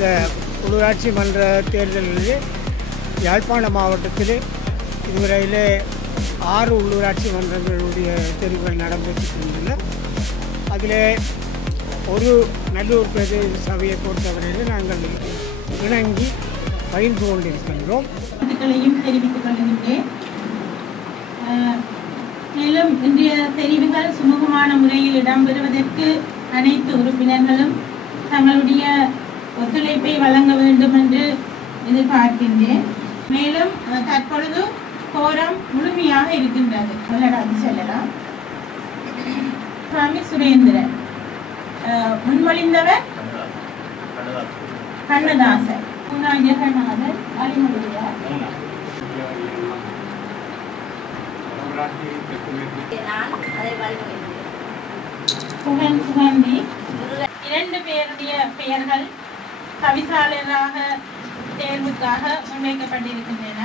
இந்த உள்ளூராட்சி மன்ற தேர்தலிலே யாழ்ப்பாண மாவட்டத்தில் இதுவரையிலே 6 உள்ளூராட்சி மன்றங்களுடைய தேர்வுகள் நடைபெற்றிருக்கின்றன. அதிலே ஒரு நல்லூர் பிரதேச சபையை பொறுத்தவரையில் நாங்கள் இணங்கி பகிர்ந்து கொண்டிருக்கின்றோம். தெரிவித்துக் கொள்கின்றேன். மேலும் இன்றைய தெரிவுகள் சுமூகமான முறையில் இடம்பெறுவதற்கு அனைத்து உறுப்பினர்களும் தங்களுடைய ஒத்துழைப்பை வழங்க வேண்டும் என்று எதிர்பார்க்கின்றேன். மேலும் தற்பொழுது கோரம் முழுமையாக இருக்கின்றது. செல்லலாம். சுவாமி சுரேந்திரன், முன்மொழிந்தவர் கண்ணதாசன், ஜெகநாதன், அலிமுடியார், சுகந்தி. 2 பேருடைய பெயர்கள் தவிசாளராக தேர்வுக்காக முன்வைக்கப்பட்டிருக்கின்றன.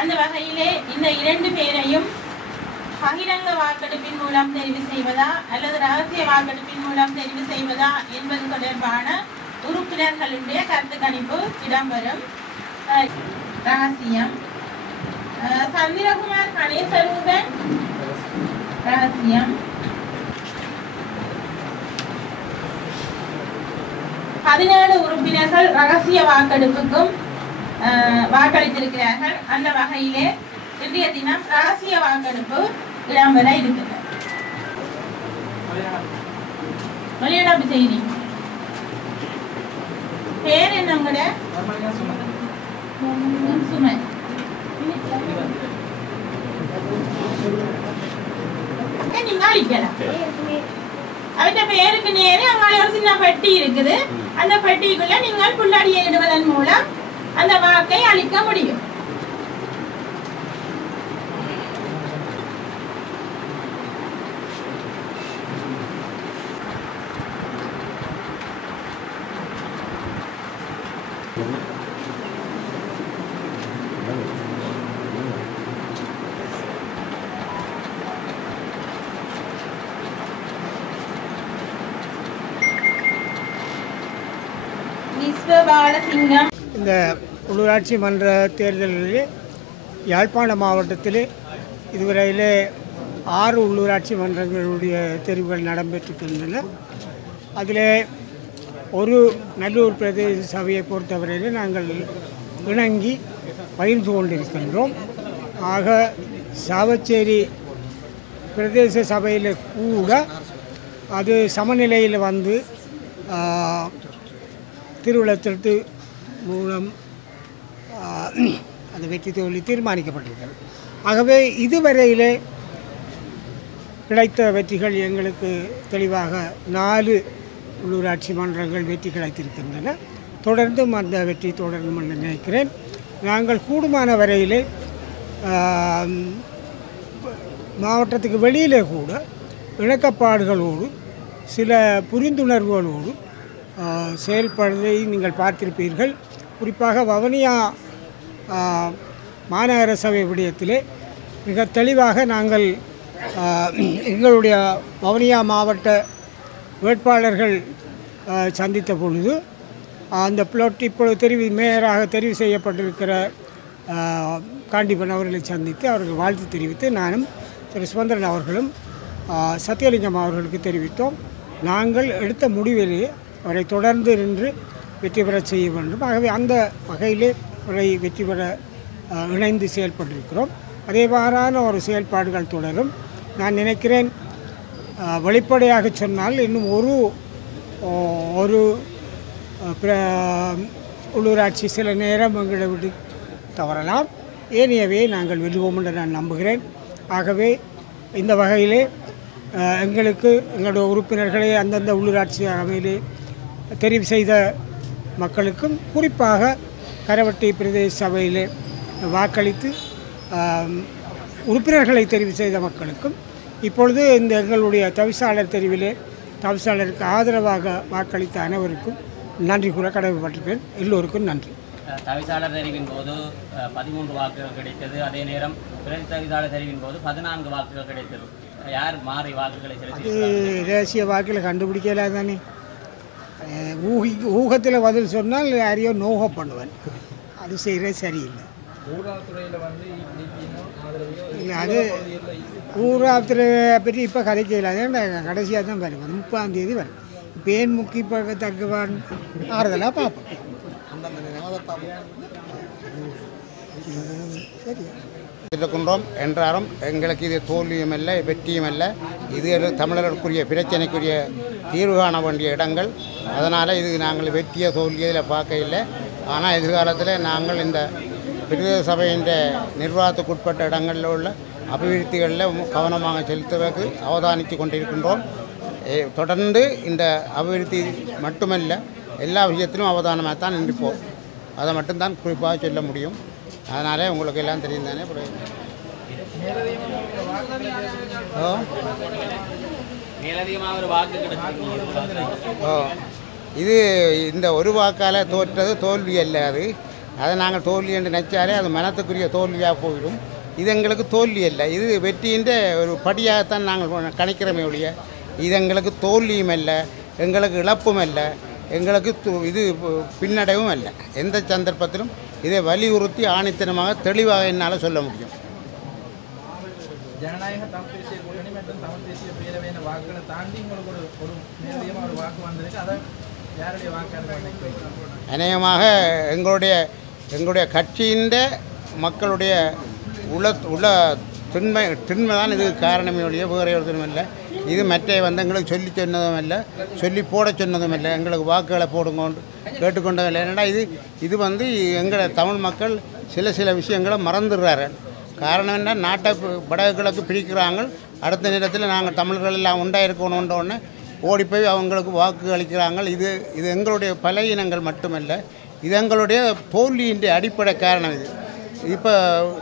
அந்த வகையிலே இந்த 2 பேரையும் பகிரங்க வாக்கெடுப்பின் மூலம் தெரிவு செய்வதா அல்லது ரகசிய வாக்கெடுப்பின் மூலம் தெரிவு செய்வதா என்பது தொடர்பான உறுப்பினர்களுடைய கருத்து கணிப்பு இடம்பெறும். ரகசியம். சந்திரகுமார் கணேசரூபன், ரகசியம். 17 உறுப்பினர்கள் ரகசிய வாக்கெடுப்புக்கும் வாக்களித்திருக்கிறார்கள். அந்த வகையிலே இன்றைய தினம் ரகசிய வாக்கெடுப்பு இடம்பெற இருக்கிறது. வெளியிடப்பு செய்தி பேர் என்ன? உங்களோட சுமன். நீங்க அழிக்கலாம். அவற்ற பேருக்கு நேரே அங்கால ஒரு சின்ன பெட்டி இருக்குது. அந்த பெட்டிக்குள்ள நீங்கள் புள்ளடியை இடுவதன் மூலம் அந்த வாக்கை அளிக்க முடியும். இந்த உள்ளூராட்சி மன்ற தேர்தலிலே யாழ்ப்பாண மாவட்டத்தில் இதுவரையிலே 6 உள்ளூராட்சி மன்றங்களுடைய தேர்வுகள் நடைபெற்றிருக்கின்றன. அதிலே ஒரு நல்லூர் பிரதேச சபையை பொறுத்தவரையில் நாங்கள் இணங்கி பகிர்ந்து கொண்டிருக்கின்றோம். ஆக சாவச்சேரி பிரதேச சபையில் கூட அது சமநிலையில் வந்து திருவிழத்திற்கு மூலம் அந்த வெற்றி தோல்வி தீர்மானிக்கப்பட்டிருக்கிறது. ஆகவே இதுவரையிலே கிடைத்த வெற்றிகள் எங்களுக்கு தெளிவாக 4 உள்ளூராட்சி மன்றங்கள் வெற்றி கிடைத்திருக்கின்றன. தொடர்ந்தும் அந்த வெற்றி தொடரும் என்று நினைக்கிறேன். நாங்கள் கூடுமான வரையிலே மாவட்டத்துக்கு வெளியிலே கூட இணக்கப்பாடுகளோடு சில புரிந்துணர்வுகளோடு செயல்படுவதை நீங்கள் பார்த்திருப்பீர்கள். குறிப்பாக வவுனியா மாநகர சபை விடயத்திலே மிக தெளிவாக நாங்கள் எங்களுடைய வவுனியா மாவட்ட வேட்பாளர்கள் சந்தித்த பொழுது அந்த பிளாட் இப்பொழுது மேயராக தெரிவு செய்யப்பட்டிருக்கிற காண்டிபன் அவர்களை சந்தித்து அவர்கள் வாழ்த்து தெரிவித்து நானும் திரு சுமந்திரன் அவர்களும் சத்தியலிங்கம் அவர்களுக்கு தெரிவித்தோம். நாங்கள் எடுத்த முடிவிலேயே அவரை தொடர்ந்து நின்று வெற்றி பெற செய்ய வேண்டும். ஆகவே அந்த வகையிலே அவரை வெற்றி பெற இணைந்து செயல்பட்டிருக்கிறோம். அதேவாறான ஒரு செயல்பாடுகள் தொடரும். நான் நினைக்கிறேன் வெளிப்படையாக சொன்னால் இன்னும் ஒரு உள்ளூராட்சி சில நேரம் எங்களை விட்டு தவறலாம். ஏனையவே நாங்கள் வெல்வோம் என்று நான் நம்புகிறேன். ஆகவே இந்த வகையிலே எங்களுக்கு எங்களுடைய உறுப்பினர்களை அந்தந்த உள்ளூராட்சி அமையிலே தெரிவு செய்த மக்களுக்கும் குறிப்பாக கரவட்டி பிரதேச சபையிலே வாக்களித்து உறுப்பினர்களை தெரிவு செய்த மக்களுக்கும் இப்பொழுது இந்த எங்களுடைய தவிசாளர் தெரிவிலே தவிசாளருக்கு ஆதரவாக வாக்களித்த அனைவருக்கும் நன்றி கூற கடமைப்பட்டிருக்கிறேன். எல்லோருக்கும் நன்றி. தவிசாளர் தெரிவின் போது 13 வாக்குகள் கிடைத்தது. அதே நேரம் பிரதி தவிசாளர் தெரிவின் போது 14 வாக்குகள் கிடைத்தது. யார் மாறி வாக்குகளை செலுத்தி? தேசிய வாக்கில் கண்டுபிடிக்கல தானே. ஊகத்தில் பதில் சொன்னால் யாரையோ நோக பண்ணுவேன். அது செய்கிறது சரியில்லை. இல்லை அது ஊராத்துறையை பற்றி இப்போ கதைக்கல. கடைசியாக தான் வரும், 30ஆம் தேதி வரும். இப்போ ஏன் முக்கிய தக்குவான் ஆறுதலாக பார்ப்போம். இருக்கின்றோம் என்றாலும் எங்களுக்கு இது தோல்வியும் அல்ல வெற்றியும் அல்ல. இது தமிழர்களுக்குரிய பிரச்சனைக்குரிய தீர்வு காண வேண்டிய இடங்கள். அதனால் இது நாங்கள் வெற்றிய தோல்வியில் பார்க்க இல்லை. ஆனால் எதிர்காலத்தில் நாங்கள் இந்த பிரதேச சபையின் நிர்வாகத்துக்குட்பட்ட இடங்களில் உள்ள அபிவிருத்திகளில் கவனமாக செலுத்துவதற்கு அவதானித்து கொண்டிருக்கின்றோம். தொடர்ந்து இந்த அபிவிருத்தி மட்டுமல்ல, எல்லா விஷயத்திலும் அவதானமாக தான் நிற்போம். அதை மட்டும்தான் குறிப்பாக சொல்ல முடியும். அதனாலே உங்களுக்கு எல்லாம் தெரியும் தானே. இது இந்த ஒரு வாக்கால் தோற்றது தோல்வி அல்ல. அதை நாங்கள் தோல்வி என்று நினைச்சாலே அது மனத்துக்குரிய தோல்வியாக போயிடும். இது எங்களுக்கு தோல்வி அல்ல, இது வெற்றியின் ஒரு படியாகத்தான் நாங்கள் கணிக்கிறோமே ஒழிய இது எங்களுக்கு தோல்வியும் அல்ல, எங்களுக்கு இழப்பும் அல்ல, எங்களுக்கு இது பின்னடைவும் அல்ல. எந்த சந்தர்ப்பத்திலும் இதை வலியுறுத்தி ஆணித்தனமாக தெளிவாக என்னால் சொல்ல முடியும். ஜனநாயக தமிழ் தேசிய கூட்டணி மற்றும் தமிழ் தேசிய பேரவையின் வாக்குகளை தாண்டி உங்களுக்கு ஒரு நேரடியாக ஒரு வாக்கு வந்திருக்கு. அதை யாருடைய வாக்கு? அநேகமாக எங்களுடைய கட்சியின் மக்களுடைய உள்ள திண்மை தான் இது காரணமே ஒழிய வேறு ஒரு திண்மை இல்லை. இது மற்ற எங்களுக்கு சொல்லி சொன்னதும் இல்லை, சொல்லி போட சொன்னதும் இல்லை. எங்களுக்கு வாக்குகளை போடுங்கோண்டு கேட்டுக்கொண்டதும் இல்லை. ஏன்னா இது எங்களை தமிழ் மக்கள் சில விஷயங்களை மறந்துடுறாரு. காரணம் என்ன, நாட்டை வடகிழக்கு பிரிக்கிறாங்க. அடுத்த நேரத்தில் நாங்கள் தமிழர்கள் எல்லாம் உண்டாயிருக்கணுன்றோடனே ஓடி போய் அவங்களுக்கு வாக்கு அளிக்கிறாங்க. இது எங்களுடைய பலவீனங்கள் மட்டுமல்ல, இது எங்களுடைய தோல்வியின் அடிப்படை காரணம். இது இப்போ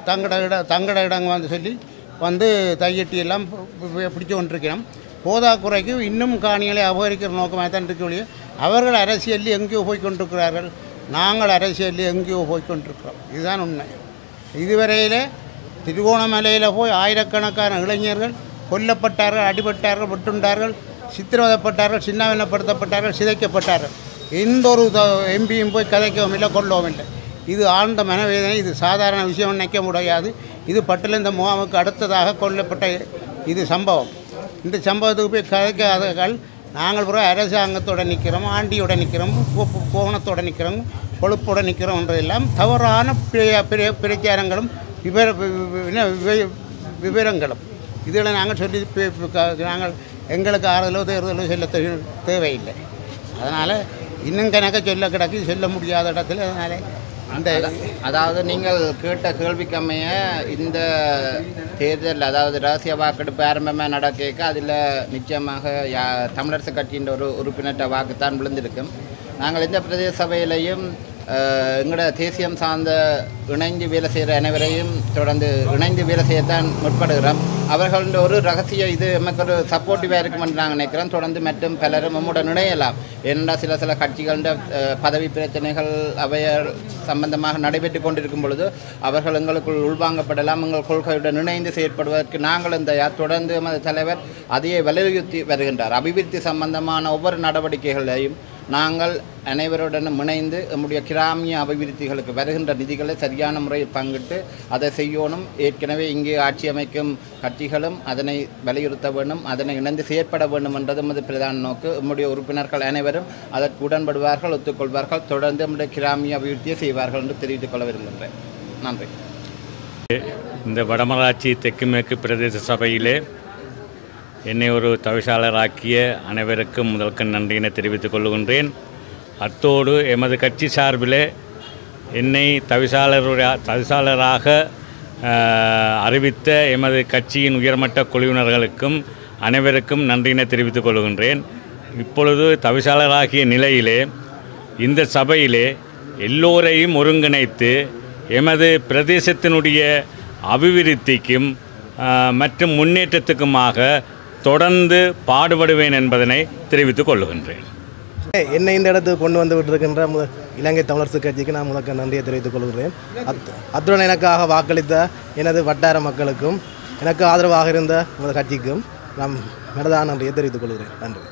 தங்கட இடங்க சொல்லி தையட்டியெல்லாம் பிடிச்சு கொண்டிருக்கிறோம். போதாக்குறைக்கு இன்னும் காணிகளை அபகரிக்கிற நோக்கமாக தான் இருக்கக்கூடிய அவர்கள் அரசியலில் எங்கேயோ போய்கொண்டிருக்கிறார்கள். நாங்கள் அரசியலில் எங்கேயோ போய்கொண்டிருக்கிறோம். இதுதான் உண்மை. இதுவரையில் திருகோணமலையில் போய் ஆயிரக்கணக்கான இளைஞர்கள் கொல்லப்பட்டார்கள், அடிபட்டார்கள், வெட்டுண்டார்கள், சித்திரவதைப்பட்டார்கள், சின்னாவினப்படுத்தப்பட்டார்கள், சிதைக்கப்பட்டார்கள். எந்த ஒரு எம்பியும் போய் கதைக்கவும் இல்லை, கொள்ளவும் இல்லை. இது ஆழ்ந்த மனவேதனை. இது சாதாரண விஷயம் நினைக்க முடியாது. இது பட்டியலிந்த முகாமுக்கு அடுத்ததாக கொல்லப்பட்ட இது சம்பவம். இந்த சம்பவத்துக்கு போய் கதைக்காதவர்கள் நாங்கள் பிறகு அரசாங்கத்தோடு நிற்கிறோம், ஆண்டியோடு நிற்கிறோம், கோவணத்தோடு நிற்கிறோம், கொழுப்போடு நிற்கிறோம்ன்றதெல்லாம் தவறான பிரச்சாரங்களும் விவரங்களும். இதில் நாங்கள் சொல்லி நாங்கள் எங்களுக்கு ஆறுதலோ தேர்தலோ சொல்ல தேவையில்லை. அதனால் இன்னும் கணக்க சொல்ல கிடக்கு, சொல்ல முடியாத இடத்துல. அதனால் அதாவது நீங்கள் கேட்ட கேள்விக்கமைய இந்த தேர்தல், அதாவது ரகசிய வாக்கெடுப்பு ஆரம்பமாக நடக்க அதில் நிச்சயமாக தமிழரசு கட்சியின் ஒரு உறுப்பினர்கிட்ட வாக்குத்தான் விழுந்திருக்கும். நாங்கள் இந்த பிரதேச சபையிலையும் எங்களோட தேசியம் சார்ந்த இணைந்து வேலை செய்கிற அனைவரையும் தொடர்ந்து இணைந்து வேலை செய்யத்தான் முற்படுகிறோம். அவர்கள ஒரு ரகசிய இது நமக்கு ஒரு சப்போர்ட்டிவாக இருக்கும் என்று நாங்கள் நினைக்கிறோம். தொடர்ந்து மற்றும் பலரும் நம்முடன் இணையலாம். ஏனென்றால் சில கட்சிகள பதவி பிரச்சனைகள் அவையர் சம்பந்தமாக நடைபெற்று கொண்டிருக்கும் பொழுது அவர்கள் எங்களுக்குள் உள்வாங்கப்படலாம். எங்கள் கொள்கையுடன் இணைந்து செயற்படுவதற்கு நாங்கள் இந்த தொடர்ந்து எமது தலைவர் அதையே வலியுறுத்தி வருகின்றார். அபிவிருத்தி சம்பந்தமான ஒவ்வொரு நடவடிக்கைகளையும் நாங்கள் அனைவருடனும் இணைந்து நம்முடைய கிராமிய அபிவிருத்திகளுக்கு வருகின்ற நிதிகளை சரியான முறையில் பங்கிட்டு அதை செய்யணும். ஏற்கனவே இங்கே ஆட்சி அமைக்கும் கட்சிகளும் அதனை வலியுறுத்த வேண்டும், அதனை இணைந்து செயற்பட வேண்டும் என்றது நமது பிரதான நோக்கு. நம்முடைய உறுப்பினர்கள் அனைவரும் அதற்கு உடன்படுவார்கள், ஒத்துக்கொள்வார்கள். தொடர்ந்து நம்முடைய கிராமிய அபிவிருத்தியை செய்வார்கள் என்று தெரிவித்துக் கொள்ள விரும்புகின்றேன். நன்றி. இந்த வடமராட்சி தெற்கு மேற்கு பிரதேச சபையிலே என்னை ஒரு தவிசாளராக்கிய அனைவருக்கும் முதல்க்கு நன்றியினை தெரிவித்துக் கொள்கின்றேன். அத்தோடு எமது கட்சி சார்பில் என்னை தவிசாளராக அறிவித்த எமது கட்சியின் உயர்மட்ட குழுவினர்களுக்கும் அனைவருக்கும் நன்றியினை தெரிவித்துக் கொள்கின்றேன். இப்பொழுது தவிசாளராகிய நிலையிலே இந்த சபையிலே எல்லோரையும் ஒருங்கிணைத்து எமது பிரதேசத்தினுடைய அபிவிருத்திக்கும் மற்றும் முன்னேற்றத்துக்குமாக தொடர்ந்து பாடுபடுவேன் என்பதனை தெரிவித்துக் கொள்கின்றேன். என்னை இந்த இடத்துக்கு கொண்டு வந்து விட்டிருக்கின்ற இலங்கை தமிழரசு கட்சிக்கு நான் முதல்ல நன்றியை தெரிவித்துக் கொள்கிறேன். அத்துடன் எனக்காக வாக்களித்த எனது வட்டார மக்களுக்கும் எனக்கு ஆதரவாக இருந்த கட்சிக்கும் நான் மனதான நன்றியை தெரிவித்துக் கொள்கிறேன். நன்றி.